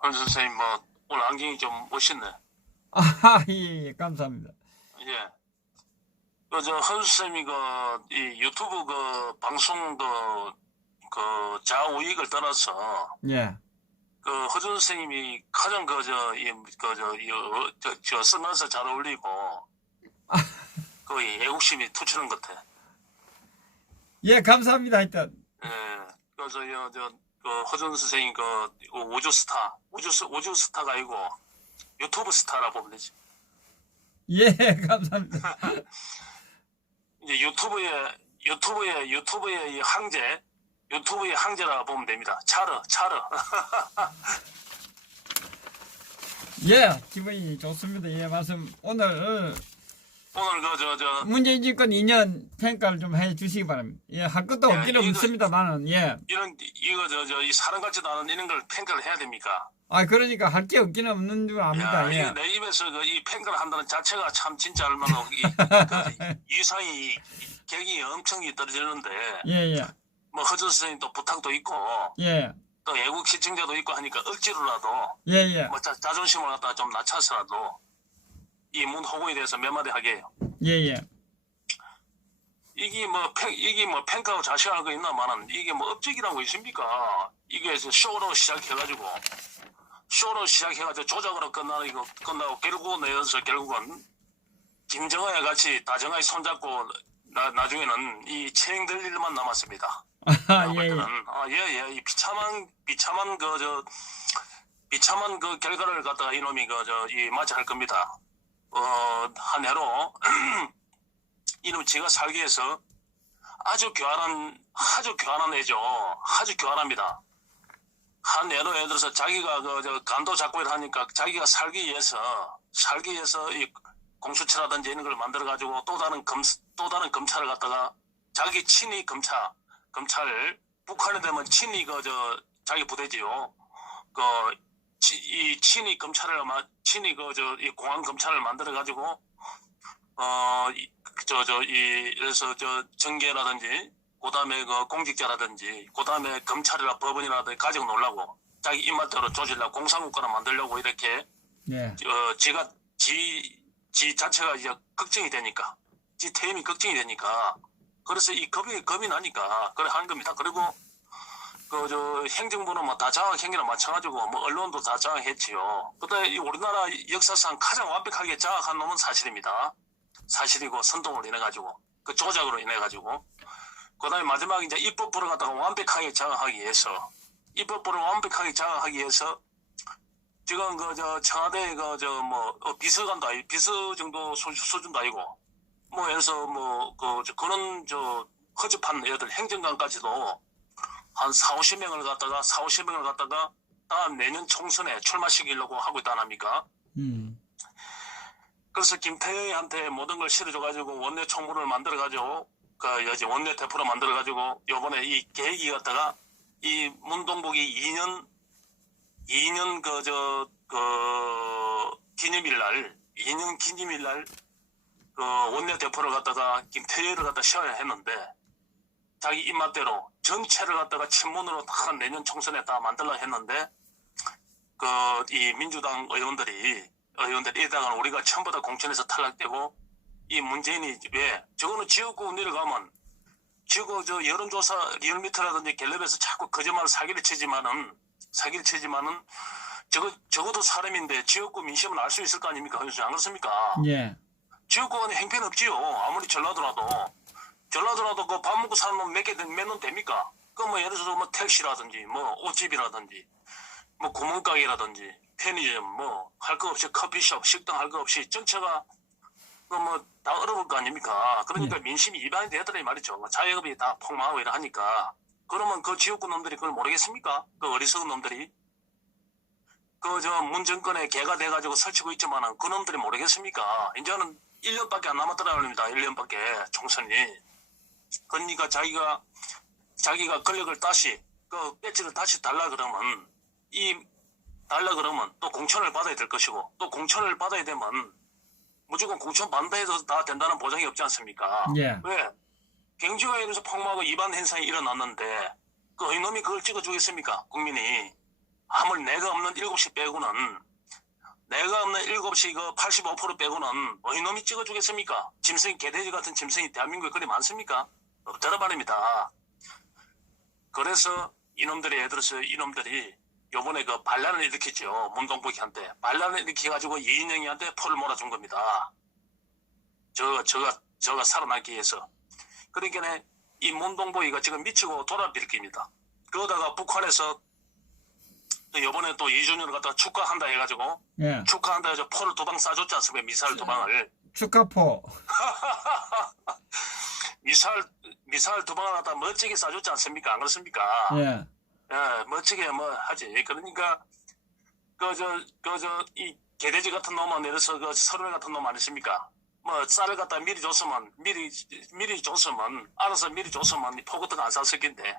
한 선생님, 오늘 안경이 좀 멋있네. 아, 예, 감사합니다. 예. 헌 선생님이 이 유튜브 방송 자우익을 떠나서, 예. 허준 선생님이 가장 쓰면서 잘 어울리고, 이 애국심이 투철한 것 같아. 예, 감사합니다. 하여튼. 예. 허준 선생님 우주 스타가 아니고 유튜브 스타라 보면 되지. 예, 감사합니다. 이제 유튜브의 이 항제, 유튜브의 항제라 보면 됩니다. 차르. 예, 기분이 좋습니다. 예, 말씀. 오늘 오늘 문재인 집권 2년 평가를 좀 해 주시기 바랍니다. 예, 할 것도 예, 없기는 없습니다만은, 예. 이 사람 같지도 않은 이런 걸 평가를 해야 됩니까? 아, 그러니까 할 게 없기는 없는 줄 압니다. 야, 예. 이거 내 입에서 이 평가를 한다는 자체가 참 진짜 얼마나 유상이 격이 엄청 떨어지는데, 예, 예. 허준 선생님도 부탁도 있고, 예. 또 애국 시청자도 있고 하니까 억지로라도, 예, 예. 자존심을 갖다가 좀 낮춰서라도, 이 문호구에 대해서 몇 마디 하게 해요. 예, 예. 이게 평가하고 자시할 거 있나마는 이게 업적이라는 거 있습니까? 이게 쇼로 시작해가지고 조작으로 끝나고 결국은 김정은과 같이 다정하게 손잡고 나중에는 이 체행될 일만 남았습니다. 아, 예, 예. 이 비참한 결과를 갖다가 이놈이 맞이할 겁니다. 한 해로 이놈 제가 살기 위해서 아주 교활한 애죠. 아주 교활합니다. 한 해로 예를 들어서 자기가 간도 잡고 하니까 자기가 살기 위해서 이 공수처라든지 이런 걸 만들어 가지고 또 다른 검찰을 갖다가 자기 친위 검찰 북한에 되면 친위 자기 부대지요. 이 친위 검찰을 이 공안 검찰을 만들어 가지고 그래서 정계라든지 그다음에 공직자라든지 그다음에 검찰이나 법원이라든지 가지고 놀라고 자기 입맛대로 조질라고 공산국가를 만들려고 이렇게 예. 지 자체가 이제 걱정이 되니까 지 태임이 걱정이 되니까 그래서 이 겁이 나니까 그래 하는 겁니다. 그리고 행정부는 다 장악행위나 마찬가지고 언론도 다 장악했지요. 그다음에 우리나라 역사상 가장 완벽하게 장악한 놈은 사실입니다. 사실이고 선동을 인해 가지고 그 조작으로 인해 가지고 그다음에 마지막에 이제 입법부를 갖다가 완벽하게 장악하기 위해서 지금 청와대 비서관도 아니고 비서 정도 수준도 아니고 예를 들어서 그런 허접한 애들 행정관까지도 한 4, 50명을 갖다가 다음 내년 총선에 출마시키려고 하고 있다 합니까? 그래서 김태희한테 모든 걸 실어줘가지고 원내 총무를 만들어가지고 원내 대표로 만들어가지고 요번에 이 계획이 갖다가 이 문동복이 2년 기념일날 원내 대표를 갖다가 김태희를 갖다 시험을 했는데 자기 입맛대로 전체를 갖다가 친문으로 다 내년 총선에 다 만들려 했는데 이 민주당 의원들이 이다가 우리가 처음부터 공천에서 탈락되고 이 문재인이 왜 저거는 지역구 내려가면 지역구 여론조사 리얼미터라든지 갤럽에서 자꾸 거짓말을 사기를 치지만은 적어도 사람인데 지역구 민심은 알 수 있을 거 아닙니까? 안 그렇습니까? 예. 지역구는 행패는 없지요. 아무리 전라도라도 그 밥 먹고 사는 놈 몇 놈 됩니까? 예를 들어서 택시라든지 옷집이라든지 구멍가게라든지 편의점 할 거 없이 커피숍 식당 할 거 없이 전체가 다 얼어볼 거 아닙니까? 그러니까 민심이 이반이 되더니 말이죠. 자영업이 다 폭망하고 이러하니까 그러면 그 지역구 놈들이 그걸 모르겠습니까? 그 어리석은 놈들이 문정권에 개가 돼가지고 설치고 있지만은 그 놈들이 모르겠습니까? 이제는 1년밖에 안 남았더라 합니다. 1년밖에 총선이. 그러니까 자기가 권력을 다시 배지를 다시 달라 그러면 또 공천을 받아야 될 것이고 또 공천을 받아야 되면 무조건 공천 받는다 해서 다 된다는 보장이 없지 않습니까? 예. 왜? 경주가 이래서 폭망하고 위반 현상이 일어났는데 이놈이 그걸 찍어주겠습니까? 국민이. 아무리 내가 없는 7시 빼고는 내가 없는 7시 그 85% 빼고는 어느 놈이 찍어주겠습니까? 짐승이 개돼지 같은 짐승이 대한민국에 그리 많습니까? 없다는 말입니다. 그래서 이놈들이 예를 들어서 이놈들이 요번에 그 반란을 일으켰죠. 문동복이한테 반란을 일으켜가지고 이인영이한테 포를 몰아준 겁니다. 저가 살아나기 위해서. 그러니까 이 문동복이가 지금 미치고 돌아빌 겁니다. 그러다가 북한에서 또 요번에 또 2주년을 갖다가 축하한다 해가지고 예. 축하한다 해서 포를 2방 쏴줬지 않습니까? 미사일 2방을. 축하포. 미사일 2방을 갖다 멋지게 쏴줬지 않습니까? 안 그렇습니까? 예. 예, 멋지게 뭐 하지. 그러니까 이 개돼지 같은 놈은 내려서 그 서른회 같은 놈 아니십니까? 뭐 쌀을 갖다 미리 줬으면 알아서 미리 줬으면 포 같은 거 안 샀을 텐데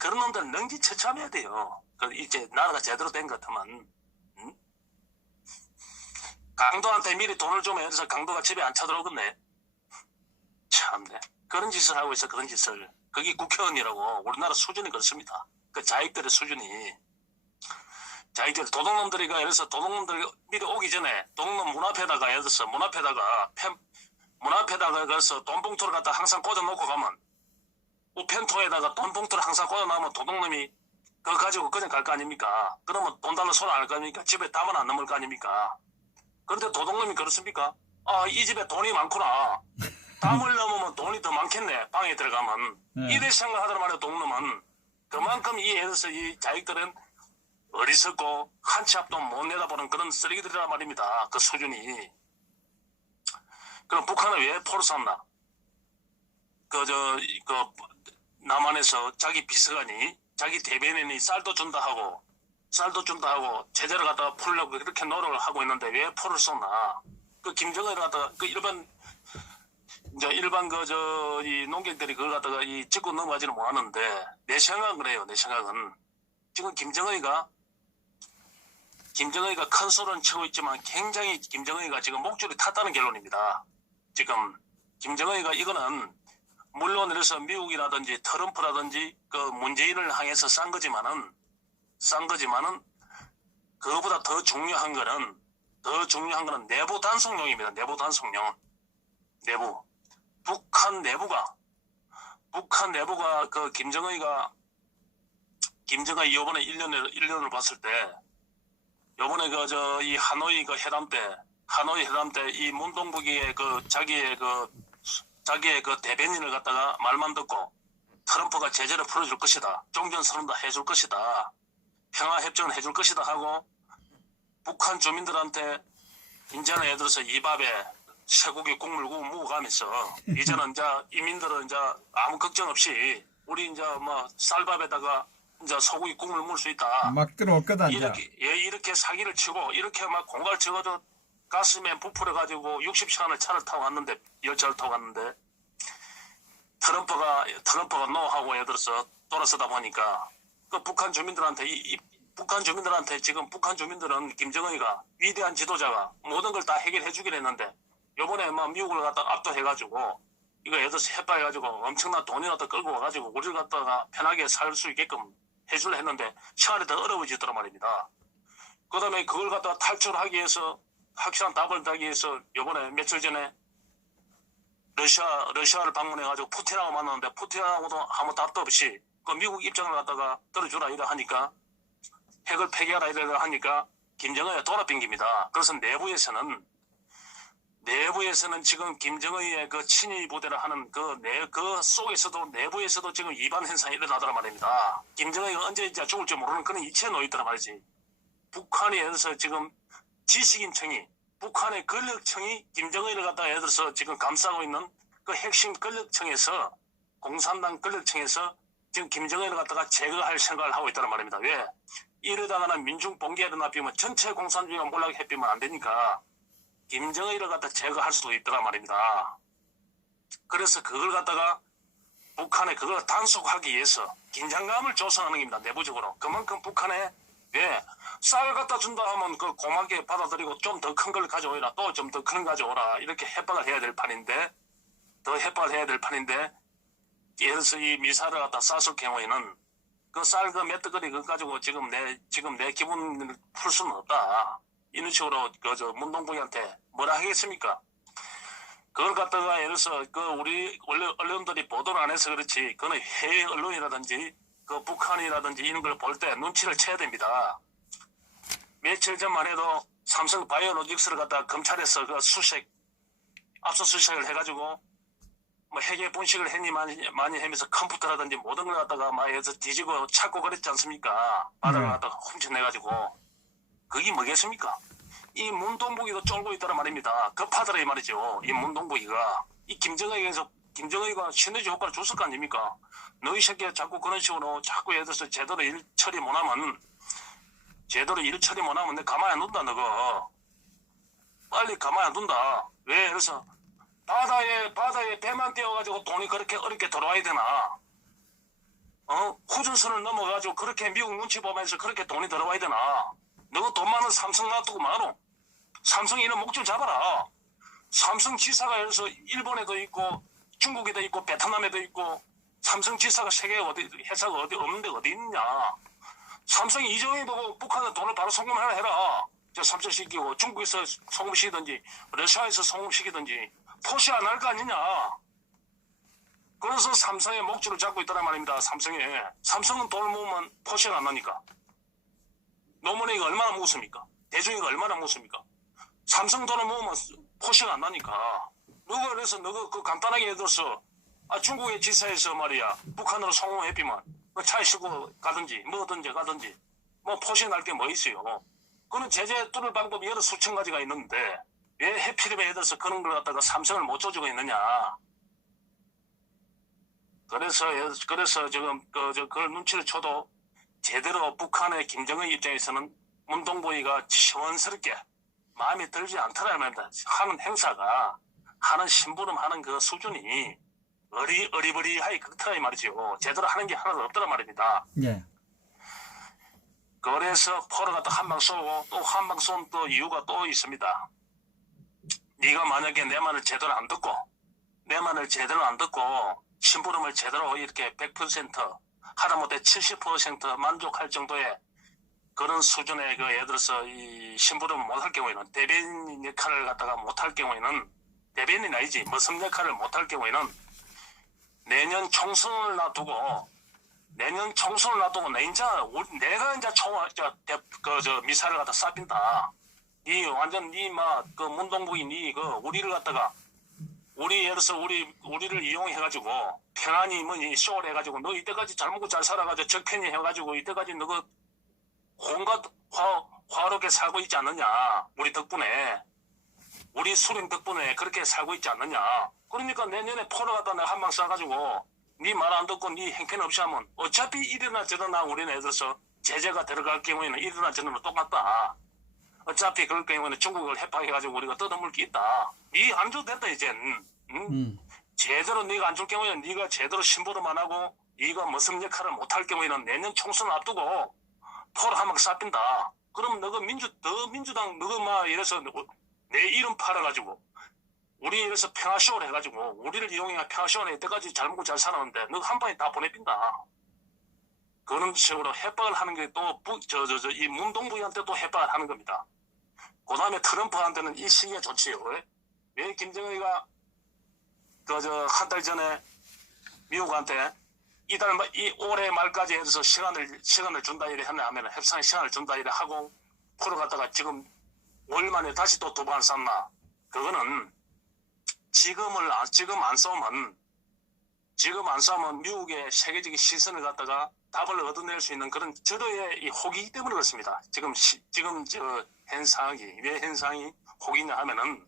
그런 놈들 능지처참해야 돼요. 그 이제 나라가 제대로 된 것 같으면. 응? 강도한테 미리 돈을 주면 여기서 강도가 집에 안 쳐들어오겠네. 참네. 그런 짓을 하고 있어. 그런 짓을. 그게 국회의원이라고. 우리나라 수준이 그렇습니다. 그 자익들의 수준이. 자익들 도둑놈들이가 예를 들어서 도둑놈들이 미리 오기 전에 도둑놈 문 앞에다가 예를 들어서 문 앞에다가 그래서 돈 봉투를 갖다 항상 꽂아놓고 가면 우편통에다가 돈 봉투를 항상 꽂아놓으면 도둑놈이 그거 가지고 그냥 갈 거 아닙니까? 그러면 돈 달라 소리 안 할 거 아닙니까? 집에 땀은 안 넘을 거 아닙니까? 그런데 도둑놈이 그렇습니까? 아, 이 집에 돈이 많구나. 땀을 넘으면 돈이 더 많겠네. 방에 들어가면. 이래 생각하더란 말이야, 도둑놈은. 그만큼 이 애에서 이 자익들은 어리석고 한치 앞도 못 내다보는 그런 쓰레기들이란 말입니다. 그 수준이. 그럼 북한은 왜 포를 쐈나? 남한에서 자기 비서관이 자기 대변인이 쌀도 준다 하고 제재를 갖다가 풀려고 이렇게 노력을 하고 있는데 왜 포를 쏘나? 그 김정은을 갖다가 그 일반 이 농객들이 그걸 갖다가 이 짚고 넘어가지는 못하는데 내 생각은 그래요. 내 생각은 지금 김정은이가 큰 소리는 치고 있지만 굉장히 김정은이가 지금 목줄이 탔다는 결론입니다. 지금 김정은이가 이거는 물론 그래서 미국이라든지 트럼프라든지 그 문재인을 향해서 싼 거지만은 그거보다 더 중요한 거는 내부 단속용입니다. 내부 단속용. 북한 내부가 그 김정은이가 요번에 1년을 봤을 때 요번에 이 하노이 회담 때 이 문동복이의 자기의 대변인을 갖다가 말만 듣고 트럼프가 제재를 풀어줄 것이다. 종전선언도 해줄 것이다. 평화협정을 해줄 것이다 하고 북한 주민들한테 이제는 예를 들어서 이 밥에 쇠고기 국물 먹어가면서 이제는 이제 이민들은 이제 아무 걱정 없이 우리 이제 뭐 쌀밥에다가 이제 소고기 국물 먹을 수 있다. 막 들어올 거다. 이렇게 사기를 치고 이렇게 막 공갈 치고도 가스맨 부풀어 가지고 60시간을 열차를 타고 갔는데 트럼프가 노하고 예를 들어서 돌아서다 보니까 그 북한 주민들한테 지금 북한 주민들은 김정은이가 위대한 지도자가 모든 걸 다 해결해 주긴 했는데 요번에 막 미국을 갖다가 압도해가지고 이거 예를 들어서 해봐가지고 엄청난 돈이 갖다 끌고 와가지고 우리를 갖다가 편하게 살 수 있게끔 해주려 했는데 시간이 더 어려워지더란 말입니다. 그 다음에 그걸 갖다가 탈출하기 위해서 확실한 답을 하기 위해서 요번에 며칠 전에 러시아를 방문해가지고 푸틴하고 만났는데 푸틴하고도 아무 답도 없이 그 미국 입장을 갖다가 들어주라 이래 하니까 핵을 폐기하라 이래 하니까 김정은이 돌아빙깁니다. 그래서 내부에서는 지금 김정은의 그 친위 부대를 하는 그 속에서도 내부에서도 지금 위반 현상이 일어나더란 말입니다. 김정은이가 언제 이제 죽을지 모르는 그런 이치에 놓여있더란 말이지. 북한에 대해서 지금 지식인청이 북한의 권력청이 김정은이를 갖다가 예를 들어서 지금 감싸고 있는 그 핵심 권력청에서 공산당 권력청에서 지금 김정은이를 갖다가 제거할 생각을 하고 있다는 말입니다. 왜? 이러다가는 민중 봉기에 일어나면 전체 공산주의가 몰락에 해피면 안 되니까 김정은이를 갖다 제거할 수도 있더란 말입니다. 그래서 그걸 갖다가 북한에 그걸 단속하기 위해서 긴장감을 조성하는 겁니다. 내부적으로. 그만큼 북한에 왜 쌀 갖다 준다 하면 그 고맙게 받아들이고 좀 더 큰 걸 가져오라 또 좀 더 큰 걸 가져오라 이렇게 협박을 해야 될 판인데 예를 들어서 이 미사를 갖다 쐈을 경우에는 그 쌀 그 맷떡거리 그거 가지고 지금 내 기분을 풀 수는 없다. 이런 식으로 그저 문동부한테 뭐라 하겠습니까? 그걸 갖다가 예를 들어서 그 우리 원래 언론들이 보도를 안 해서 그렇지 그거는 해외 언론이라든지 그 북한이라든지 이런 걸 볼 때 눈치를 채야 됩니다. 며칠 전만 해도 삼성 바이오로직스를 갖다가 검찰에서 그 압수수색을 해가지고 뭐 회계 분식을 했니 많이 하면서 컴퓨터라든지 모든 걸 갖다가 막 해서 뒤지고 찾고 그랬지 않습니까? 바닥을 갖다가 훔쳐내가지고 그게 뭐겠습니까? 이 문동복이도 쫄고 있다는 말입니다. 급하더라 이 말이죠. 이 문동복이가 이 김정은이가 시너지 효과를 줬을 거 아닙니까? 너희 새끼가 자꾸 그런 식으로 자꾸 예를 들어서 제대로 일 처리 못하면 내 가만히 안 둔다 너거. 빨리 가만히 안 둔다. 왜? 그래서 바다에 배만 띄워가지고 돈이 그렇게 어렵게 들어와야 되나? 후준선을 넘어가지고 그렇게 미국 눈치 보면서 그렇게 돈이 들어와야 되나? 너가 돈 많은 삼성 놔두고 마노? 삼성이 이런 목줄 잡아라. 삼성 지사가 예를 들어서 일본에도 있고 중국에도 있고 베트남에도 있고 삼성 지사가 세계 회사가 없는데 어디 있느냐? 삼성이 이정희 보고 북한에 돈을 바로 송금하라 해라. 저 삼성 시키고 중국에서 송금시키든지 러시아에서 송금시키든지 포시 안 할 거 아니냐? 그래서 삼성의 목줄을 잡고 있다는 말입니다. 삼성은 돈을 모으면 포시가 안 나니까. 노무현이가 얼마나 무섭습니까? 대중이가 얼마나 무섭습니까? 삼성 돈을 모으면 포시가 안 나니까. 그래서 너가 그 간단하게 예를 들어서 중국의 지사에서 말이야 북한으로 송금해피면 차에 싣고 가든지 뭐든지 가든지 뭐 포시 날 게 뭐 있어요. 그는 제재 뚫을 방법이 여러 수천 가지가 있는데 왜 해피립에 예를 들어서 그런 걸 갖다가 삼성을 못 줘주고 있느냐. 그래서 지금 그걸 눈치를 쳐도 제대로 북한의 김정은 입장에서는 문동보이가 시원스럽게 마음에 들지 않더라 말입니다. 하는 행사가 하는 심부름하는 그 수준이 어리버리하게 그렇더라 이 말이죠. 제대로 하는 게 하나도 없더라 말입니다. 예. 그래서 포를 갖다 한 방 쏘고 또 한 방 쏜 또 이유가 또 있습니다. 네가 만약에 내 말을 제대로 안 듣고 심부름을 제대로 이렇게 100% 하다못해 70% 만족할 정도의 그런 수준의 그 예를 들어서 이 심부름을 못할 경우에는 대변인 역할을 갖다가 못할 경우에는 대변인 아니지 머슴 역할을 못할 경우에는 내년 총선을 놔두고 내가 이제 미사를 갖다 쏴빈다. 니 완전 그 문동북이 우리를 갖다가 예를 들어서 우리를 이용해가지고 편안히 쇼를 해가지고 너 이때까지 잘 먹고 잘 살아가지고 적편히 해가지고 이때까지 너가 온갖 화롭게 살고 있지 않느냐. 우리 덕분에 우리 수령 덕분에 그렇게 살고 있지 않느냐. 그러니까 내년에 포를 갖다 내가 한 방 쏴가지고 네 말 안 듣고 네 행편 없이 하면 어차피 이러나 저러나 우리는 예를 들어서 제재가 들어갈 경우에는 이러나 저러나 똑같다. 어차피 그럴 경우에는 중국을 해파해가지고 우리가 뜯어물 게 있다. 네 안 줘도 된다 이젠. 응? 제대로 네가 안 줄 경우에는 네가 제대로 심부름 안 하고 네가 무슨 역할을 못할 경우에는 내년 총선 앞두고 포를 한 방 쏴빈다. 그럼 너가 민주당 너가 막 이래서 내 이름 팔아가지고 우리 이래서 평화쇼를 해가지고 우리를 이용해 평화쇼를 이때까지 잘 먹고 잘 살았는데 너 한 방에 다 보내빈다. 그런 식으로 협박을 하는 게 또 이 문동부한테 또 협박을 하는 겁니다. 그 다음에 트럼프한테는 이 시기가 좋지요. 왜 김정은이가 한 달 전에 미국한테 이 올해 말까지 해서 시간을 준다 이래 하면 협상의 시간을 준다 이래 하고 포를 갖다가 지금 5일 만에 다시 또 두 번 쐈나. 그거는 지금 안 싸우면 미국의 세계적인 시선을 갖다가 답을 얻어낼 수 있는 그런 저도의 이 호기이기 때문에 그렇습니다. 지금 왜 현상이 호기냐 하면은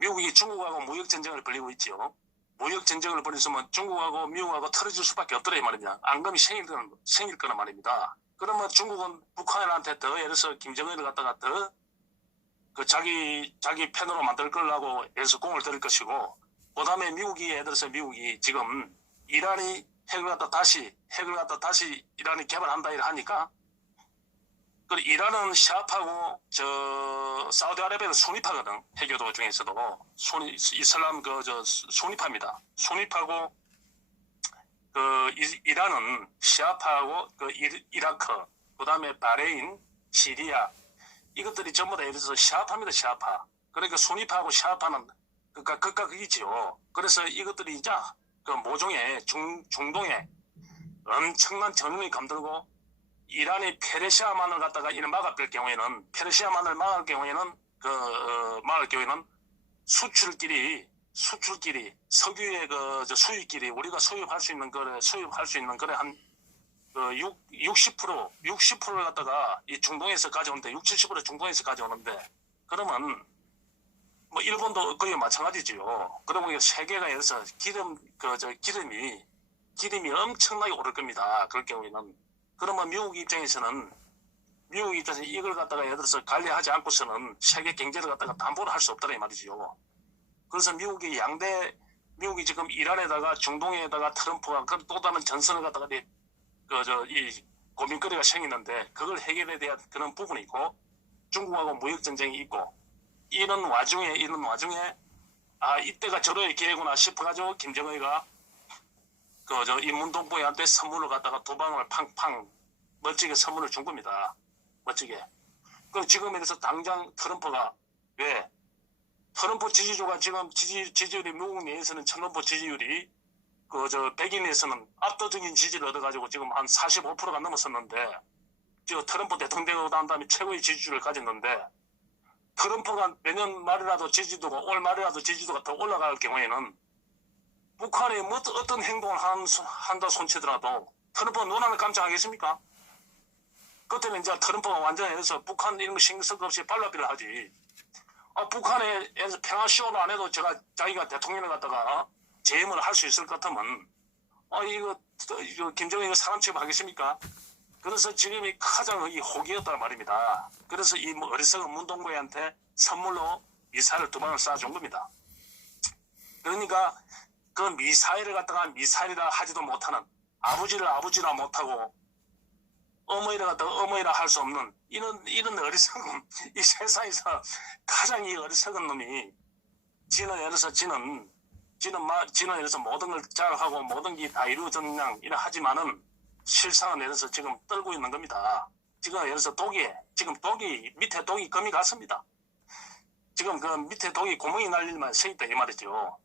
미국이 중국하고 무역전쟁을 벌이고 있죠. 무역전쟁을 벌였으면 중국하고 미국하고 털어줄 수밖에 없더라 이 말입니다. 앙금이 생길 거란 말입니다. 그러면 중국은 북한한테 더 예를 들어서 김정은을 갖다가 더 자기 편으로 만들 거라고 예를 들어서 공을 들일 것이고 그 다음에 미국이 지금 이란이 핵을 갖다 다시 이란이 개발한다 이래 하니까 그 이란은 시아파고 사우디아라비아는 수니파거든. 해교도 중에서도 이슬람 수니파입니다. 수니파고 이란은 시아파하고 이라크, 그 다음에 바레인, 시리아, 이것들이 전부 다 예를 들어서 시아파입니다, 시아파. 그러니까 순위파하고 시아파는 극과 극이지요. 그래서 이것들이 이제 그 모종의 중동에 엄청난 전운이 감돌고 이란이 페르시아만을 갖다가 이를 막을 경우에는 페르시아만을 막을 경우에는 수출길이 석유의 수입길이 우리가 수입할 수 있는 거래 한 60%를 갖다가 이 중동에서 가져오는데 60-70% 중동에서 가져오는데 그러면 뭐 일본도 거의 마찬가지지요. 그러면 세계가 예를 들어서 기름이 엄청나게 오를 겁니다. 그럴 경우에는 그러면 미국 입장에서는 이걸 갖다가 예를 들어서 관리하지 않고서는 세계 경제를 갖다가 담보를 할 수 없다는 말이지요. 그래서 미국이 지금 이란에다가 중동에다가 트럼프가 또 다른 전선을 갖다가 이 고민거리가 생기는데 그걸 해결에 대한 그런 부분이 있고 중국하고 무역 전쟁이 있고 이런 와중에 이때가 절호의 기회구나 싶어가지고 김정은이가 이 문동부한테 선물을 갖다가 두 방울 팡팡 멋지게 선물을 준 겁니다. 멋지게. 그럼 지금 에서 당장 트럼프가 왜 트럼프 지지조가 지금 지지율이 미국 내에서는 트럼프 지지율이 백인에서는 압도적인 지지를 얻어가지고 지금 한 45%가 넘었었는데 지금 트럼프 대통령 난 다음에 최고의 지지율을 가졌는데 트럼프가 내년 말이라도 지지도가 올 말이라도 지지도가 더 올라갈 경우에는 북한이 어떤 행동을 한다 손치더라도 트럼프가 눈 하나 깜짝하겠습니까? 그때는 이제 트럼프가 완전히 해서 북한 이런 거 신경 쓸 것 없이 발라비를 하지. 북한에 평화 시호를 안 해도 자기가 대통령을 갖다가 재임을 할 수 있을 것 같으면 이거 김정은이가 사람 취급하겠습니까? 그래서 지금이 가장 이 호기였단 말입니다. 그래서 이 어리석은 문동구이한테 선물로 미사일을 두 방을 쏴준 겁니다. 그러니까 그 미사일을 갖다가 미사일이라 하지도 못하는 아버지라 못하고 어머니를 갖다가 어머니라 할 수 없는 이런 어리석은 이 세상에서 가장 이 어리석은 놈이 지는 예를 들어서 모든 걸 장악하고 모든 게 다 이루어졌냐 이래 하지만은 실상은 예를 들어서 지금 떨고 있는 겁니다. 지금 예를 들어서 밑에 독이 금이 갔습니다. 지금 그 밑에 독이 구멍이 날 일만 서 있다 이 말이죠.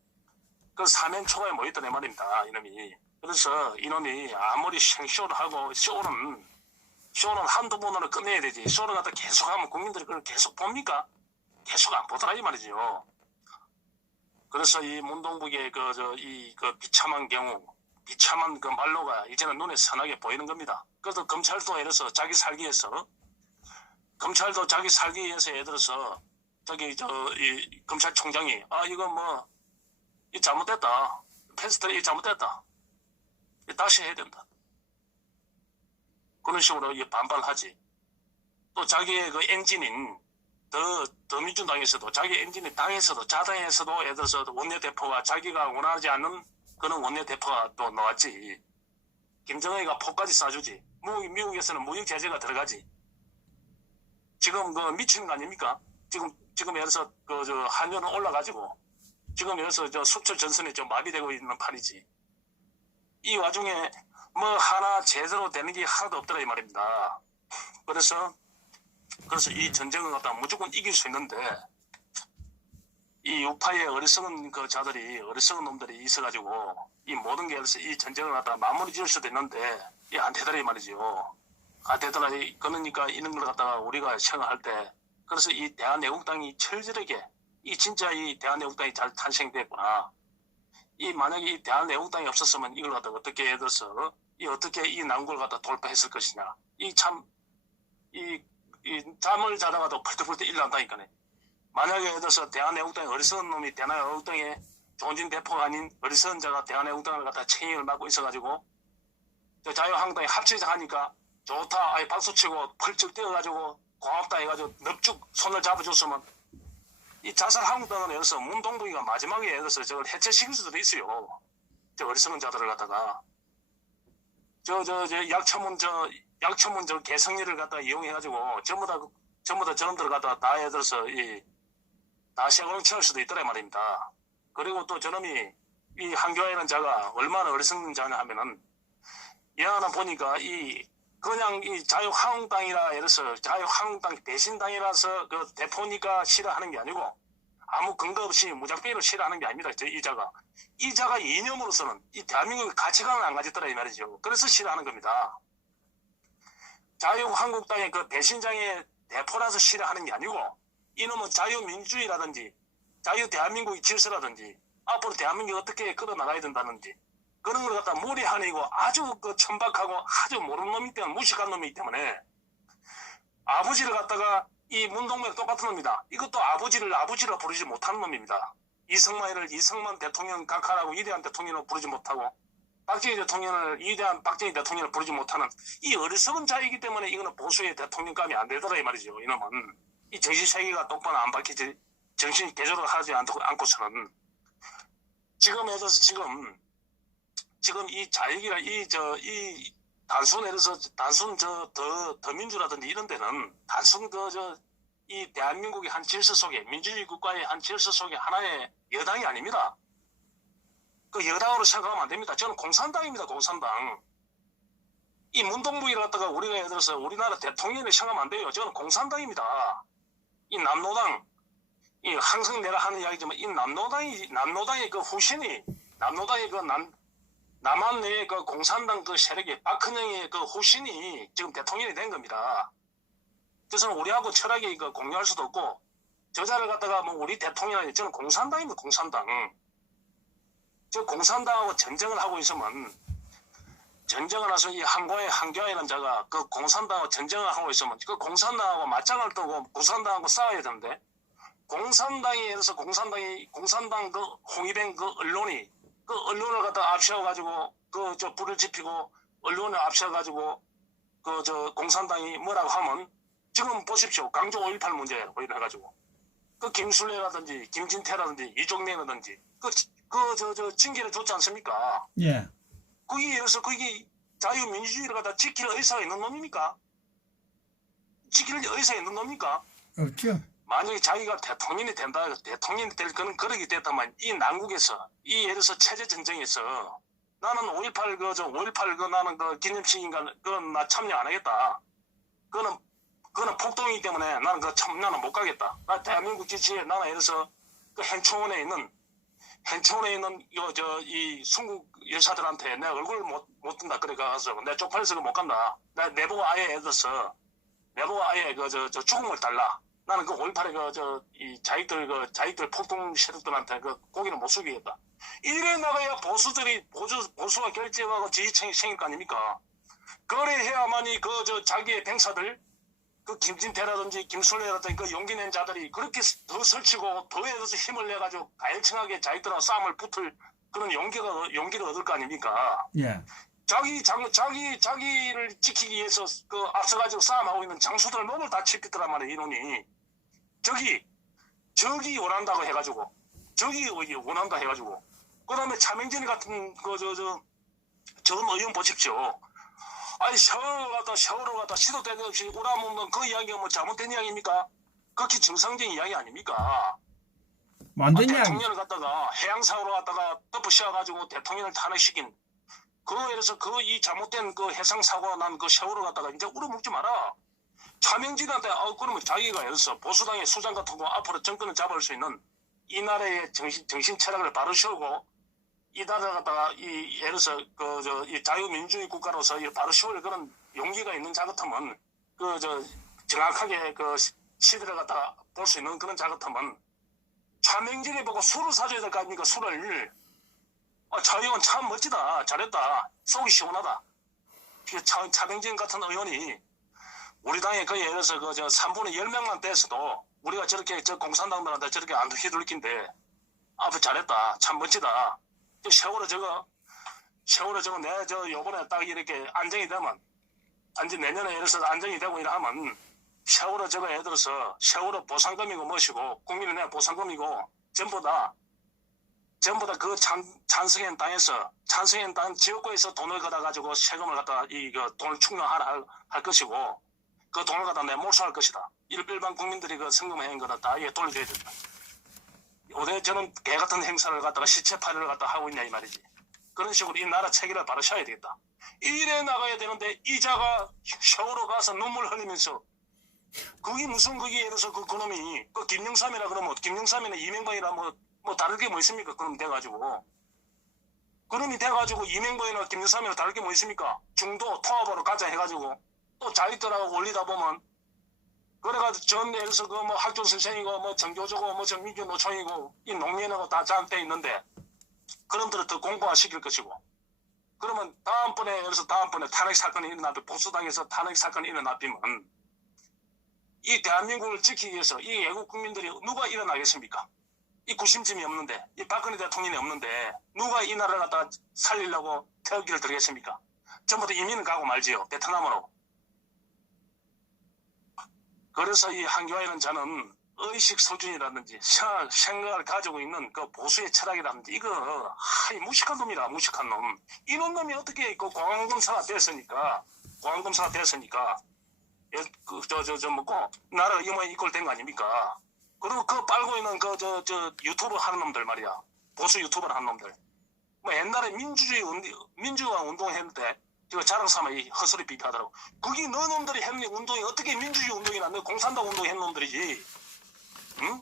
그 사면초가에 모였던 이 말입니다. 이놈이. 그래서 이놈이 아무리 생쇼를 하고 쇼는 한두 번으로 끝내야 되지. 쇼를 갖다 계속하면 국민들이 그걸 계속 봅니까? 계속 안 보더라 이 말이죠. 그래서 이 문동북의 비참한 그 말로가 이제는 눈에 선하게 보이는 겁니다. 그래서 검찰도 예를 들어서 자기 살기 위해서 예를 들어서 이 검찰총장이 이거 이 잘못됐다. 패스트트랙 잘못됐다. 다시 해야 된다. 그런 식으로 반발하지. 또 자기의 그 엔진인 더민주당에서도 자기 엔진이 당에서도 자당에서도 예를 들어서 원내대표가 자기가 원하지 않는 그런 원내대표가 또 나왔지. 김정은이가 폭까지 쏴주지. 미국에서는 무역 제재가 들어가지. 지금 미치는 거 아닙니까? 지금 예를 들어서 한전은 올라가지고 지금 예를 들어서 수출 전선이 좀 마비되고 있는 판이지. 이 와중에 하나 제대로 되는 게 하나도 없더라 이 말입니다. 그래서 이 전쟁을 갖다 무조건 이길 수 있는데 이 우파의 어리석은 어리석은 놈들이 있어가지고 이 모든 게 이 전쟁을 갖다 마무리 지을 수도 있는데 안 되더라 이 말이죠. 안 되더라. 그러니까 이런 걸 갖다가 우리가 생각할 때 그래서 이 대한애국당이 철저하게 진짜 이 대한애국당이 잘 탄생됐구나. 만약에 이 대한애국당이 없었으면 이걸 갖다 어떻게 예를 들어서 어떻게 이 난국을 갖다 돌파했을 것이냐. 잠을 자다가도 펄떡펄떡 일어난다니까네. 만약에 예를 들어서 대한애국당의 어리석은 놈이 대한애국당의 존진 대표가 아닌 어리석은 자가 대한애국당을 갖다 책임을 맡고 있어가지고 자유한국당이 합치자 하니까 좋다. 박수치고 펄쩍 뛰어가지고 고맙다 해가지고 넙죽 손을 잡아줬으면 이 자살한국당은 예를 들어서 문동북이가 마지막에 예를 들어서 저걸 해체시킬 수도 있어요. 어리석은 자들을 갖다가 약천문 개성리를 갖다가 이용해가지고 전부 다 저놈들을 갖다가 다 예를 들어서 다 세고령 채울 수도 있더라 말입니다. 그리고 또 저놈이 이 한교안이라는 자가 얼마나 어리석는 자냐 하면은 얘는 보니까 그냥 이 자유한국당이라 해서 자유한국당 배신당이라서 그 대표니까 싫어하는 게 아니고 아무 근거 없이 무작위로 싫어하는 게 아닙니다. 이 자가 이념으로서는 이 대한민국의 가치관을 안 가졌더라 이 말이죠. 그래서 싫어하는 겁니다. 자유한국당의 그 배신장의 대표라서 싫어하는 게 아니고 이놈은 자유민주주의라든지 자유 대한민국의 질서라든지 앞으로 대한민국이 어떻게 끌어나가야 된다는지 그런 걸 갖다 무리하내고 아주 그 천박하고 아주 모르는 놈이기 때문에 무식한 놈이기 때문에 아버지를 갖다가 이 문동맥 똑같은 놈이다. 이것도 아버지로 부르지 못하는 놈입니다. 이승만 대통령 각하라고 위대한 대통령으로 부르지 못하고 박정희 대통령을 위대한 박정희 대통령을 부르지 못하는 이 어리석은 자이기 때문에 이거는 보수의 대통령감이 안 되더라 이 말이죠. 이놈은 이 정신세계가 똑바로 안 밝히지 정신 개조를 하지 않고서는 지금 이 자익이라 이 단순 더민주라든지 이런 데는 단순 이 대한민국의 한 질서 속에 민주주의 국가의 한 질서 속에 하나의 여당이 아닙니다. 그 여당으로 생각하면 안 됩니다. 저는 공산당입니다. 공산당. 이 문동부를 갖다가 우리가 예를 들어서 우리나라 대통령을 생각하면 안 돼요. 저는 공산당입니다. 이 남노당, 이 항상 내가 하는 이야기지만 이 남노당의 그 후신이 남노당의 그 남한 내의 그 공산당 그 세력이 박헌영의 그 후신이 지금 대통령이 된 겁니다. 그래서 우리하고 철학이 그 공유할 수도 없고 저자를 갖다가 뭐 우리 대통령이 저는 공산당입니다. 공산당. 저 공산당하고 전쟁을 하고 있으면 전쟁을 해서 이 한교안이라는 자가 그 공산당하고 전쟁을 하고 있으면 그 공산당하고 맞짱을 뜨고 공산당하고 싸워야 되는데 공산당에 의해서 공산당 그 홍위병 그 언론이 그 언론을 갖다 압시어가지고 그 저 불을 지피고 언론을 압시어가지고 그 저 공산당이 뭐라고 하면 지금 보십시오. 강조 5.18 문제예요. 이래가지고 그 김술래라든지 김진태라든지 이종명이라든지 저 징계를 줬지 않습니까? 예. 그게 자유민주주의를 갖다 지킬 의사가 있는 놈입니까? 지킬 의사가 있는 놈입니까? 없죠. 만약에 자기가 대통령이 될 거는 그러기 때문에 이 난국에서 예를 들어서 체제 전쟁에서 나는 5.18 나는 그 기념식인가 그건 나 참여 안 하겠다. 그거는 폭동이기 때문에 나는 나는 못 가겠다. 나 대한민국 지치에 나는 예를 들어서 그 행초원에 있는 이 순국 여사들한테 내 얼굴 못 든다 그래 가서 내 쪽팔려서 못 간다. 내보고 아예 예를 들어서 내보고 아예 저 죽음을 달라. 나는 그 5.18에 이 자기들 폭동 세력들한테 그 고기는 못 숙이겠다. 이래 나가야 보수가 결집하고 지지층이 생길 거 아닙니까? 그래 해야만이 자기의 병사들, 그 김진태라든지 김술래라든지 그 용기 낸 자들이 그렇게 더 설치고 더 해서 힘을 내가지고 가열층하게 자기들하고 싸움을 붙을 그런 용기를 얻을 거 아닙니까? 예. 자기를 지키기 위해서 그 앞서가지고 싸움하고 있는 장수들 몸을 다 지켰더란 말이에요, 이놈이. 저기 원한다고 해가지고. 그 다음에 차명진 같은 전 의원 보십시오. 아니, 샤워로 갔다 시도 때도 없이 오라먹는 그 이야기가 뭐 잘못된 이야기입니까? 극히 정상적인 이야기 아닙니까? 완전 이야기. 대통령을 갖다가 해양사고로 갖다가 덮으셔가지고 대통령을 탄핵시킨 예를 들어서 이 잘못된 그 해상사고가 난 그 세월을 갖다가 이제 우려먹지 마라. 차명진한테 그러면 자기가 예를 들어서 보수당의 수장 같은 거 앞으로 정권을 잡을 수 있는 이 나라의 정신 철학을 바로 세우고 이 나라를 갖다가 예를 들어서 이 자유민주주의 국가로서 바로 세울 그런 용기가 있는 자 같으면 정확하게 시대를 갖다가 볼 수 있는 그런 자 같으면 차명진이 보고 술을 사줘야 될 거 아닙니까? 술을. 저 의원 참 멋지다. 잘했다. 속이 시원하다. 차명진 같은 의원이 우리 당에 예를 들어서 3분의 10명만 떼서도 우리가 저렇게 공산당들한테 저렇게 안 휘둘린데 잘했다. 참 멋지다. 세월호 저거 내가 요번에 딱 이렇게 안정이 되면 내년에 예를 들어서 안정이 되고 이러면 세월호 저거 예를 들어서 세월호 보상금이고 뭐시고 국민의 내 보상금이고 전부 다 그 찬성현 땅 지역구에서 돈을 걷어가지고 세금을 갖다 돈을 충당하라 할 것이고 그 돈을 갖다 내 몰수할 것이다. 일반 국민들이 그 성금한 거다 다 돌려줘야 된다. 왜 저는 개 같은 행사를 갖다가 시체 파리를 갖다가 하고 있냐 이 말이지. 그런 식으로 이 나라 체계를 바로셔야 되겠다. 이래 나가야 되는데 이자가 셔우러 가서 눈물 흘리면서 그게 무슨 그게 예를 들어서 그놈이 그 김영삼이라 그러면 김영삼이나 이명박이나 뭐 다를 게 뭐 있습니까? 그럼 돼가지고 그놈이 돼가지고 이명박이나 김영삼이나 다를 게 뭐 있습니까? 중도 통합으로 가자 해가지고 또 자기들하고 올리다 보면 그래가지고 전 예를 들어서 그 뭐 학종 선생이고 뭐 정교조고 뭐 정민주 노총이고 이 농민하고 다 저한테 있는데 그놈들을 더 공부화 시킬 것이고 그러면 다음번에 예를 들어서 다음번에 탄핵 사건이 일어나면 보수당에서 탄핵 사건이 일어나면 이 대한민국을 지키기 위해서 이 애국 국민들이 누가 일어나겠습니까? 이 구심점이 없는데 이 박근혜 대통령이 없는데 누가 이 나라를 갖다가 살리려고 태극기를 들겠습니까? 전부 다 이민을 가고 말지요. 베트남으로. 그래서 이 한교안에는 저는 의식 수준이라든지 생각을 가지고 있는 그 보수의 철학이라든지 이거 이 무식한 놈이라 무식한 놈. 이런 놈이 어떻게 그 공안검사가 됐으니까 먹고 나라가 이 모양 이꼴 된 거 아닙니까? 그리고 그 빨고 있는 그 유튜브 하는 놈들 말이야. 보수 유튜버를 하는 놈들. 뭐 옛날에 민주화 운동했는데 이거 자랑삼아 이 헛소리 비피하더라고. 그게 너 놈들이 했는 운동이 어떻게 민주주의 운동이나 너 공산당 운동 했는 놈들이지. 응?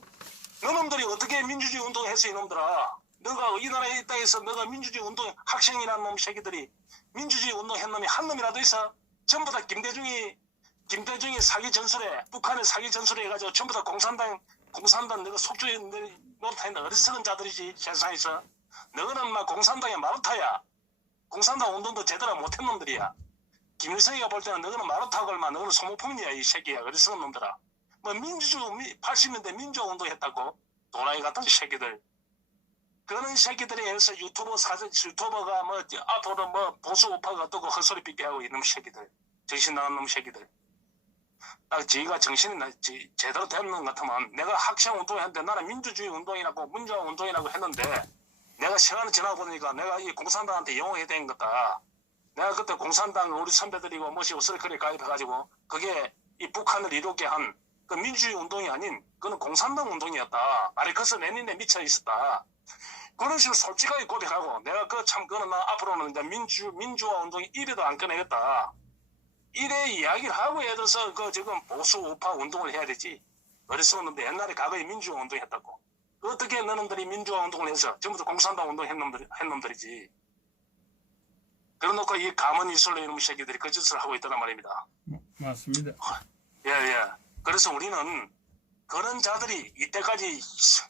너 놈들이 어떻게 민주주의 운동 했어 이놈들아. 너가 이 나라에 있다 해서 너가 민주주의 운동 학생이라는 놈 새끼들이 민주주의 운동 했는 놈이 한 놈이라도 있어? 전부 다 김대중이 사기 전술에 북한의 사기 전술에 해가지고 전부 다 공산당 너가 속주에 노릇하는 어리석은 자들이지 세상에서. 너는 막 공산당의 마루타야. 공산당 운동도 제대로 못한 놈들이야. 김일성이가 볼 때는 너는 마루타 걸마 너는 소모품이야 이 새끼야. 어리석은 놈들아. 뭐 80년대 민주화 운동 했다고 도라이 같은 새끼들. 그런 새끼들에 의해서 유튜버가 뭐 앞으로 뭐 보수 우파가 뜨고 헛소리 삐삐 하고 있는 새끼들. 정신 나간 놈 새끼들. 딱 지가 정신이 제대로 된 놈 같으면 내가 학생 운동했는데 나는 민주주의 운동이라고 민주화 운동이라고 했는데 내가 시간을 지나고 보니까 내가 이 공산당한테 영웅이 된 거다. 내가 그때 공산당 우리 선배들이고 뭐시 우스레커리 가입해가지고 그게 이 북한을 이롭게 한 그 민주주의 운동이 아닌 그는 공산당 운동이었다. 마르크스 레닌에 미쳐 있었다. 그런 식으로 솔직하게 고백하고 내가 그는 나 앞으로는 이제 민주화 운동이 1위도 안 꺼내겠다. 이래 이야기를 하고 예를 들어서 지금 보수 우파 운동을 해야 되지. 어렸었는데 옛날에 과거에 민주화 운동했다고. 어떻게 너놈들이 민주화 운동을 해서 전부 다 공산당 운동 했 놈들이지. 그래놓고 이 가문 이슬로 이놈의 새끼들이 그 짓을 하고 있다는 말입니다. 맞습니다. 예. 그래서 우리는 그런 자들이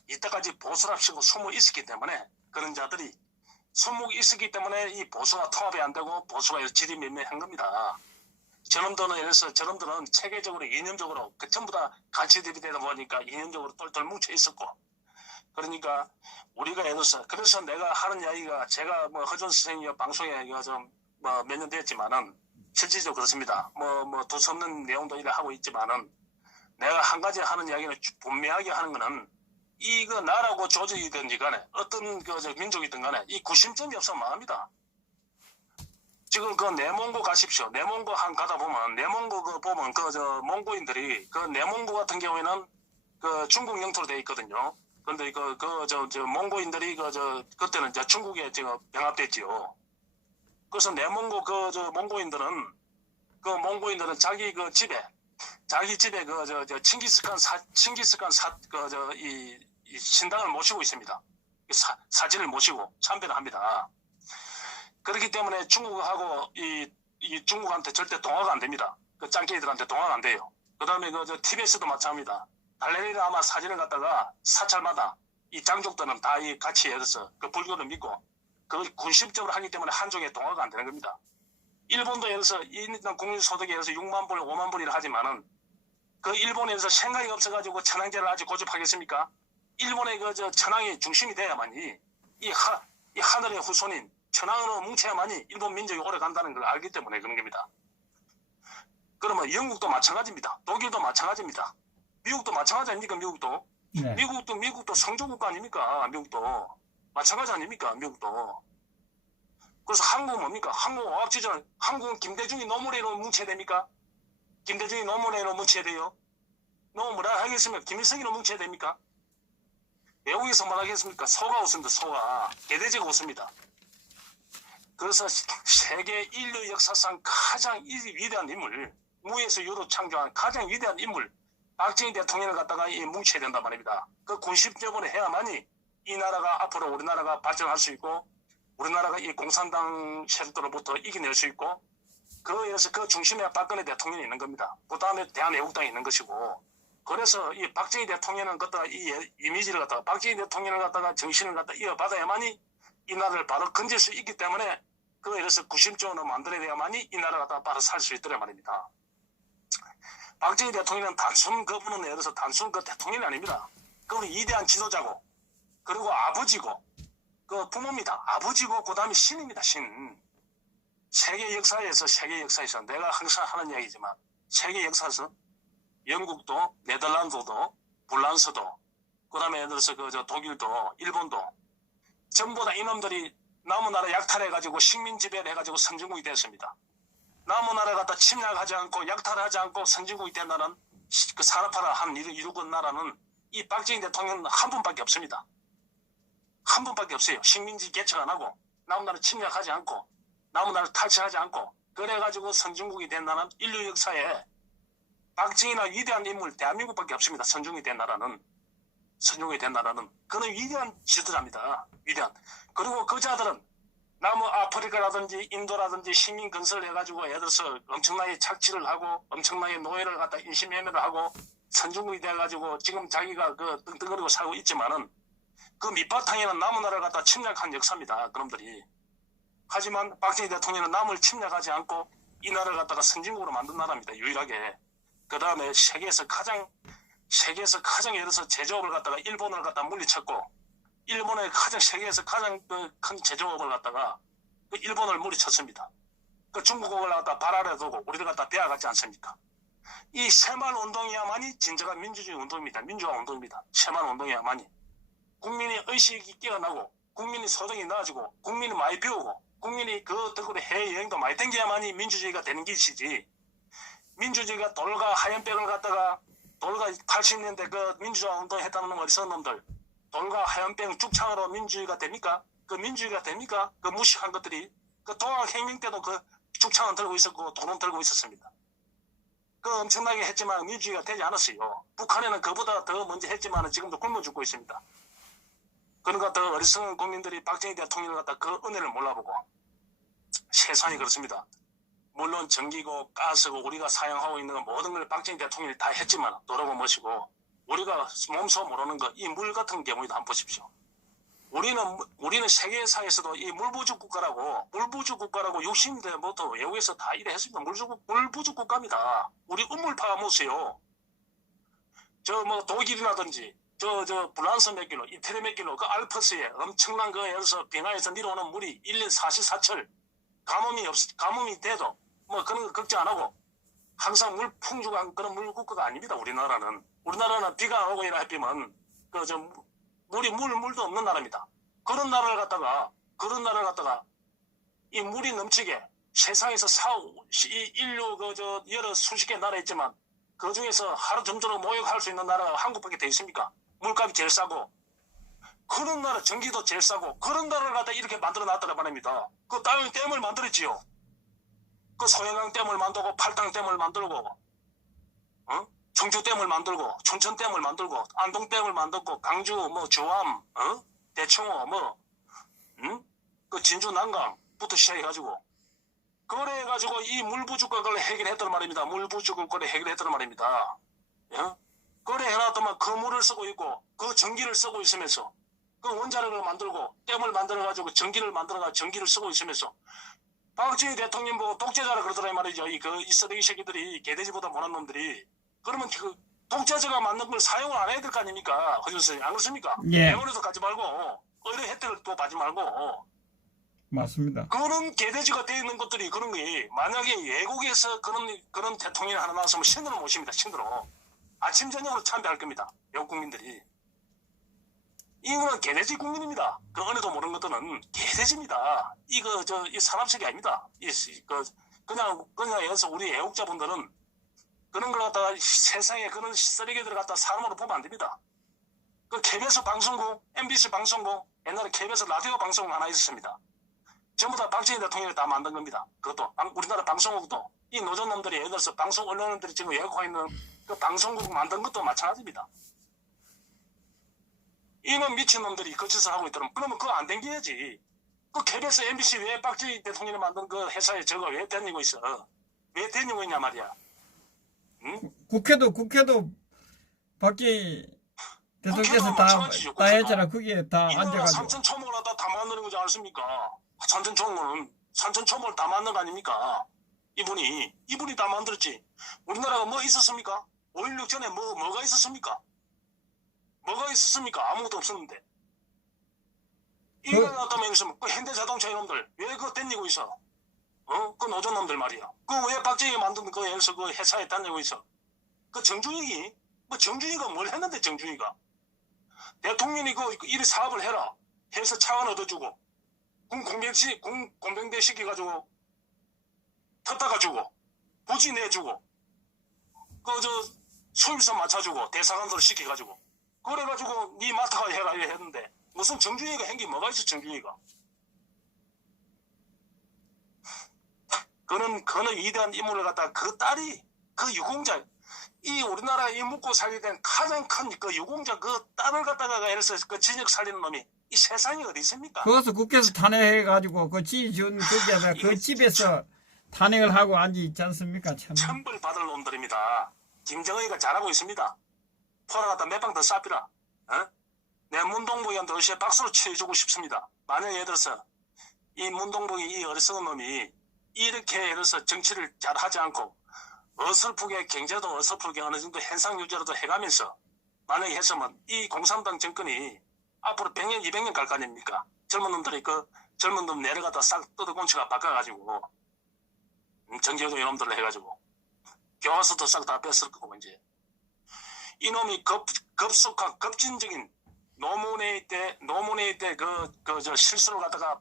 이때까지 보수랍시고 숨어 있었기 때문에 그런 자들이 숨어 있었기 때문에 이 보수가 통합이 안 되고 보수가 지리멸멸한 겁니다. 저놈들은 체계적으로 이념적으로 전부 다 간치들이 되다 보니까 이념적으로 똘똘 뭉쳐 있었고 그러니까 우리가 예를 들어서 그래서 내가 하는 이야기가 제가 뭐 허준 선생님 방송에 이야기가 좀 뭐 몇 년 됐지만은 실질적으로 그렇습니다. 뭐 두서없는 내용도 이래 하고 있지만은 내가 한 가지 하는 이야기는 분명하게 하는 거는 이거 나라고 조직이든지 간에 어떤 민족이든 간에 이 구심점이 없으면 망합니다. 지금 내몽고 가십시오. 내몽고 가다 보면 내몽고 보면 몽고인들이 내몽고 같은 경우에는 중국 영토로 되어 있거든요. 근데 몽고인들이 그때는 이제 중국에 병합됐지요. 그래서 내몽고 몽고인들은 자기 집에 칭기스칸 이 신당을 모시고 있습니다. 사진을 모시고 참배를 합니다. 그렇기 때문에 중국하고 이 중국한테 절대 동화가 안 됩니다. 짱깨이들한테 동화가 안 돼요. 그 다음에 TBS도 마찬가지입니다. 달래리라마 사진을 갖다가 사찰마다 이 장족들은 다 같이 해서 불교를 믿고 그걸 군심적으로 하기 때문에 한족에 동화가 안 되는 겁니다. 일본도 예를 들어서 일단 국민소득에 의해서 6만 불, 5만 불이라 하지만은 일본에서 생각이 없어가지고 천황제를 아직 고집하겠습니까? 일본의 천황이 중심이 돼야만이 이 하늘의 후손인 천황으로 뭉쳐야만이 일본 민족이 오래 간다는 걸 알기 때문에 그런 겁니다. 그러면 영국도 마찬가지입니다. 독일도 마찬가지입니다. 미국도 마찬가지 아닙니까? 미국도. 네. 미국도 성조국가 아닙니까? 미국도. 마찬가지 아닙니까? 미국도. 그래서 한국은 뭡니까? 한국은 김대중이 노무래로 뭉쳐야 됩니까? 김대중이 노무래로 뭉쳐야 돼요? 너무 뭐라 하겠으면 김일성이로 뭉쳐야 됩니까? 외국에서 뭐라겠습니까? 소가 웃습니다. 소가. 개돼지가 웃습니다. 그래서 세계 인류 역사상 가장 위대한 인물, 무에서 유로 창조한 가장 위대한 인물, 박정희 대통령을 갖다가 뭉쳐야 된단 말입니다. 그 군심적으로 해야만이 이 나라가 앞으로 우리나라가 발전할 수 있고, 우리나라가 이 공산당 세력들로부터 이겨낼 수 있고, 그래서 그 중심에 박근혜 대통령이 있는 겁니다. 그 다음에 대한애국당이 있는 것이고, 그래서 이 박정희 대통령은 갖다가 이 이미지를 갖다가 박정희 대통령을 갖다가 정신을 갖다 이어받아야만이 이 나라를 바로 건질 수 있기 때문에 그래서 구심적으로 만들어야만이 이 나라가 다 바로 살 수 있더라 말입니다. 박정희 대통령은 그분은 예를 들어서 단순 그 대통령이 아닙니다. 그분은 위대한 지도자고, 그리고 아버지고, 그 부모입니다. 아버지고, 그 다음에 신입니다. 신. 세계 역사에서 내가 항상 하는 이야기지만 세계 역사에서 영국도, 네덜란드도, 불란서도, 그 다음에 예를 들어서 독일도, 일본도 전부 다 이놈들이 남의 나라 약탈해가지고 식민 지배를 해가지고 선진국이 됐습니다. 남의 나라 갖다 침략하지 않고 약탈하지 않고 선진국이 된 나라는 그 산업화를 한 이루건 나라는 이 박정희 대통령은 한 분밖에 없습니다. 한 분밖에 없어요. 식민지 개척 안 하고 남의 나라 침략하지 않고 남의 나라 탈취하지 않고 그래가지고 선진국이 된 나라는 인류 역사에 박정희나 위대한 인물 대한민국밖에 없습니다. 선진국이 된 나라는 그는 위대한 지도자입니다. 위대한. 그리고 그 자들은 남의 아프리카라든지 인도라든지 식민 건설을 해가지고 예를 들어서 엄청나게 착취를 하고 엄청나게 노예를 갖다 인신매매를 하고 선진국이 돼가지고 지금 자기가 그 떵떵거리고 살고 있지만은 그 밑바탕에는 남의 나라를 갖다 침략한 역사입니다. 그놈들이. 하지만 박정희 대통령은 남을 침략하지 않고 이 나라를 갖다가 선진국으로 만든 나라입니다. 유일하게. 그 다음에 세계에서 가장 예를 들어서 제조업을 갖다가 일본을 갖다 물리쳤고, 일본의 세계에서 가장 큰 제조업을 갖다가 그 일본을 물리쳤습니다. 그 중국을 갖다 발 아래 두고 우리를 갖다 배워갔지 않습니까? 이 새마을 운동이야만이 진정한 민주주의 운동입니다. 민주화 운동입니다. 새마을 운동이야만이. 국민의 의식이 깨어나고, 국민의 소득이 나아지고, 국민이 많이 배우고, 국민이 그 덕분에 해외여행도 많이 댕겨야만이 민주주의가 되는 것이지, 민주주의가 돌과 하얀백을 갖다가 돌과 80년대 그 민주화 운동 했다는 어리석은 놈들, 돌과 하얀병 죽창으로 민주주의가 됩니까? 그 민주주의가 됩니까? 그 무식한 것들이. 그 동학혁명 때도 그 죽창은 들고 있었고 돌은 들고 있었습니다. 그 엄청나게 했지만 민주주의가 되지 않았어요. 북한에는 그보다 더 먼저 했지만 지금도 굶어 죽고 있습니다. 그러니까 더 어리석은 국민들이 박정희 대통령을 갖다 그 은혜를 몰라보고, 세상이 그렇습니다. 물론 전기고 가스고 우리가 사용하고 있는 모든 걸 박정희 대통령이 다 했지만 도로고 뭐시고, 우리가 몸소 모르는 거 이 물 같은 경우에도 한번 보십시오. 우리는 세계사에서도 이 물부족 국가라고 60년대부터 외국에서 다 이래 했습니다. 물부족 국가입니다. 우리 우물파가 뭐세요? 독일이라든지 불란서 몇 킬로, 이태리 몇 킬로, 그 알프스에 엄청난 거에서 빙하에서 내려오는 물이 1년 44철 가뭄이 돼도 그런 거 걱정 안 하고 항상 물 풍족한 그런 물 국가가 아닙니다. 우리나라는 비가 안 오고 이래 하면 물도 없는 나라입니다. 그런 나라를 갖다가 이 물이 넘치게 세상에서 인류 여러 수십 개 나라 있지만 그 중에서 하루 종도록 모욕할 수 있는 나라가 한국밖에 돼 있습니까? 물값이 제일 싸고 그런 나라 전기도 제일 싸고 그런 나라를 갖다 이렇게 만들어 놨다는 말입니다. 그 댐을 만들었지요. 그 소영강 댐을 만들고 팔당 댐을 만들고 청주댐을 만들고 춘천댐을 만들고 안동댐을 만들고 강주 주암 대청호 그 진주 난강부터 시작해가지고 그래가지고 이 물부족을 해결했단 말입니다. 물부족을 해결했단 말입니다. 예? 그래 해놨더만 그 물을 쓰고 있고 그 전기를 쓰고 있으면서 그 원자력을 만들고 댐을 만들어가지고 전기를 만들어가 전기를 쓰고 있으면서 박정희 대통령 보고 독재자라 그러더라 말이죠. 이 쓰레기 새끼들이 개돼지보다 못한 놈들이. 그러면 그 독재자가 만든 걸 사용을 안 해야 될 거 아닙니까? 허준선생님 안 그렇습니까? 예. 병원에서 가지 말고 의료 혜택을 또 받지 말고 맞습니다. 그런 개돼지가 되어 있는 것들이 그런 게 만약에 외국에서 그런 대통령이 하나 나왔으면 신으로 모십니다. 신으로. 아침 저녁으로 참배할 겁니다. 외국 국민들이. 이거는 개돼지 국민입니다. 그 은혜도 모르는 것들은 개돼지입니다. 이 산업색이 아닙니다. 그냥 여기서 우리 애국자분들은 그런 걸 갖다가 세상에 그런 쓰레기들을 갖다 사람으로 보면 안 됩니다. 그 KBS 방송국, MBC 방송국, 옛날에 KBS 라디오 방송국 하나 있었습니다. 전부 다 박정희 대통령이 다 만든 겁니다. 그것도 우리나라 방송국도 이 노조놈들이 예를 들어서 방송 언론들이 지금 외국에 있는 그 방송국 만든 것도 마찬가지입니다. 이놈 미친놈들이 그 짓을 하고 있더라면 그러면 그거 안 댕겨야지. 그 KBS, MBC 왜 박정희 대통령이 만든 그 회사에 저거 왜 다니고 있어? 왜 다니고 있냐 말이야. 응? 국회도 밖에 대통령께서 마찬가지죠. 다 했잖아. 거기에 다 이 나라 앉아가지고. 산천 초목을 하다 다 만드는 거지 않습니까? 산천 초목은 산천 초목을 다 만든 거 아닙니까? 이분이 다 만들었지. 우리나라가 뭐 있었습니까? 5.16 전에 뭐가 있었습니까? 뭐가 있었습니까? 아무것도 없었는데. 이거 나왔다면 있으면 그 현대자동차 이놈들 왜 그거 땡기고 있어? 그 노조놈들 말이야. 그 왜 박정희가 만든 그 회사에 다니고 있어? 그 정준익이 뭐 정준이가 뭘 했는데 정준이가 대통령이 그 일 사업을 해라 해서 차원 얻어주고 군 공병대 시켜가지고 텄다가 주고 부지 내주고 그 저 소유서 맞춰주고 대사관으로 시켜가지고 그래가지고 니 맡아가 해라 이래 했는데 무슨 정준이가 한 게 뭐가 있어 정준이가. 그는 위대한 인물을 갖다가 그 딸이 그 유공자 이 우리나라에 묵고 살게 된 가장 큰 그 유공자 그 딸을 갖다가 이래서 그 진역 살리는 놈이 이 세상에 어디 있습니까? 그것을 국회에서 탄핵해가지고 그 지준 거기에다 그 집에서 탄핵을 하고 앉아 있지 않습니까? 참. 천벌 받을 놈들입니다. 김정은이가 잘하고 있습니다. 포라 갖다 몇 방 더 쏴비라. 내 문동복이한테 어시에 박수로 쳐주고 싶습니다. 만약에 예를 들어서 이 문동복이 이 어리석은 놈이 이렇게 예를 들어서 정치를 잘 하지 않고 어설프게 경제도 어설프게 어느 정도 현상 유지라도 해가면서 만약에 했으면 이 공산당 정권이 앞으로 100년 200년 갈 거 아닙니까? 젊은 놈들이 그 젊은 놈 내려가다 싹 뜯어곤치가 바꿔가지고 정기호동 이놈들을 해가지고 교과서도 싹 다 뺐을 거고 이제 이놈이 급속한 급진적인 노무현의 때 저 실수를 갖다가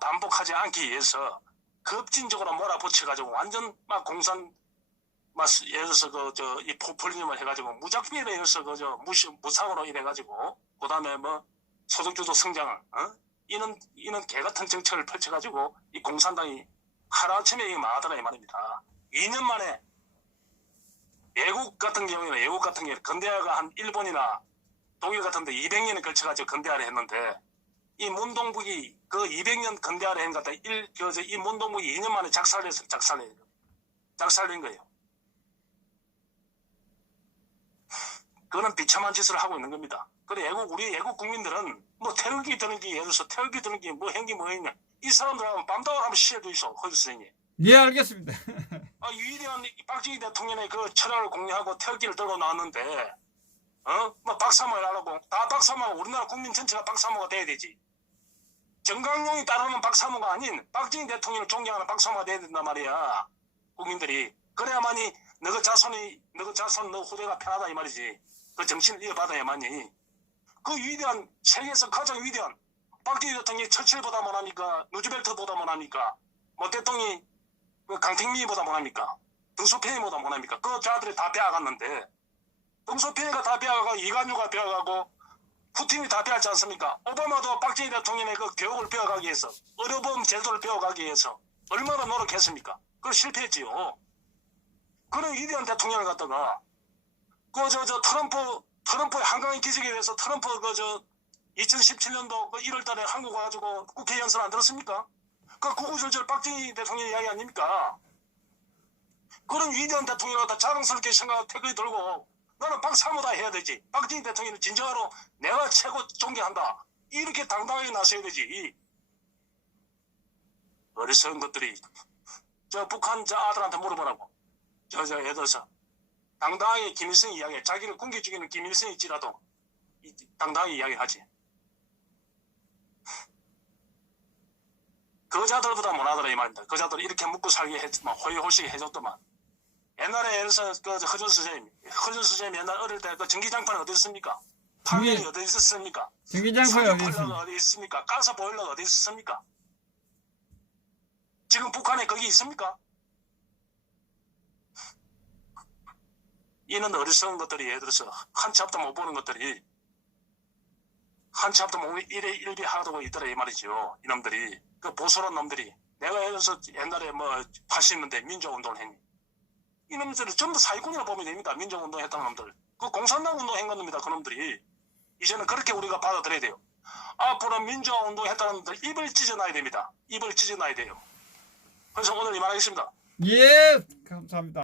반복하지 않기 위해서 급진적으로 몰아붙여가지고 완전 막 공산 막 예를 들어서 이 포퓰리즘을 해가지고 무작위로 해서 무상으로 이래가지고 그다음에 뭐 소득주도 성장을 이는 개같은 정책을 펼쳐가지고 이 공산당이 하루아침에 이게 망하더라 이 말입니다. 2년 만에 외국 같은 경우에 근대화가 한 일본이나 독일 같은데 200년에 걸쳐가지고 근대화를 했는데 이 문동북이 그 200년 근대화를 한 것 같다. 이 문동북이 2년 만에 작살낸 거예요. 그거는 비참한 짓을 하고 있는 겁니다. 그래 우리 외국 국민들은 뭐 태극기 드는 게 예를 들어서 태극기 드는 게 뭐 행기 뭐 있냐 이 사람들하고 밤다고 하면 시해도 있어 허주선생님. 네 알겠습니다. 위대한 박정희 대통령의 그 철학을 공유하고 태극기를 들고 나왔는데 뭐 박사모를 하라고 다 박사모 우리나라 국민 전체가 박사모가 돼야 되지. 정강용이 따르는 박사모가 아닌 박정희 대통령을 존경하는 박사모가 돼야 된단 말이야. 국민들이 그래야만이 너 자손 너 후대가 편하다 이 말이지. 그 정신을 이어받아야만이 그 위대한 세계에서 가장 위대한 박정희 대통령이 처칠보다 못하니까 루즈벨트보다 못하니까 뭐 대통령이 그 강택민보다 못합니까? 등소평이보다 못합니까? 그 자들이 다 빼앗갔는데 등소평이가 다 빼앗가고 이관유가 빼앗가고 푸틴이 다 빼앗지 않습니까? 오바마도 박정희 대통령의 그 교육을 빼앗가기 위해서 의료보험 제도를 빼앗가기 위해서 얼마나 노력했습니까? 그걸 실패했지요. 그런 위대한 대통령을 갖다가 트럼프의 한강의 기적에 대해서 트럼프 2017년도 1월 달에 한국 와가지고 국회 연설 안 들었습니까? 그 구구절절 박정희 대통령 이야기 아닙니까? 그런 위대한 대통령을 갖다 자랑스럽게 생각하고 태극기 들고 나는 박사모다 해야 되지. 박정희 대통령은 진정으로 내가 최고 존경한다. 이렇게 당당하게 나서야 되지. 어리석은 것들이 북한 아들한테 물어보라고. 예를 들어서 당당하게 김일성 이야기해. 자기를 굶겨 죽이는 김일성이 있지라도 당당하게 이야기하지. 거자들보다 못하더라 이 말입니다. 거자들 이렇게 묵고 살게 했지만 호의호식이 해줬더만. 옛날에 예를 들어서 허준 선생님 옛날 어릴 때 그 전기장판 어디 있습니까? 파면이 어디 있었습니까? 전기장판이 어디 있습니까? 가스 보일러가 어디 있었습니까? 지금 북한에 거기 있습니까? 이는 어리석은 것들이 예를 들어서 한치 앞도 못 보는 것들이 한치 앞도 못 일에 일비 하고 있더라 이 말이지요. 이놈들이 그 보수란 놈들이 내가 여기서 옛날에 뭐 80년대 민주운동을 했니? 이놈들은 전부 사기꾼이라 보면 됩니다. 민주운동 했던 놈들. 그 공산당 운동한 놈입니다. 그 놈들이. 이제는 그렇게 우리가 받아들여야 돼요. 앞으로 민주운동 했다는 놈들 입을 찢어놔야 됩니다. 입을 찢어놔야 돼요. 그래서 오늘 이만하겠습니다. 예, 감사합니다.